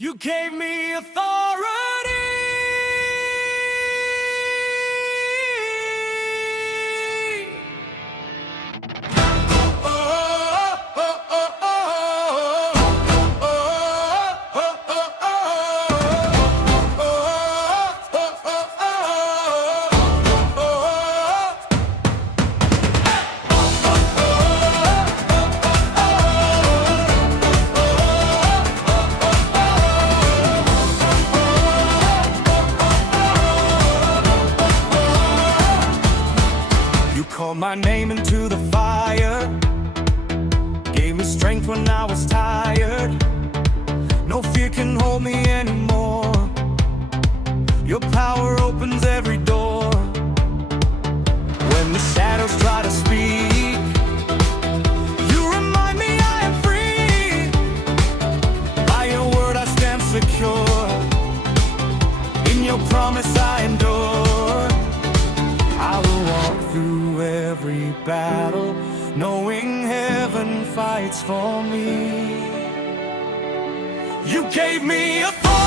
You gave me authority. You called my name into the fire, gave me strength when I was tired. No fear can hold me anymore. Your power opens every door. When the shadows try to speak, you remind me I am free. By your word I stand secure. In your promise I endure. I will walk through every battle, knowing heaven fights for me. You gave me authority.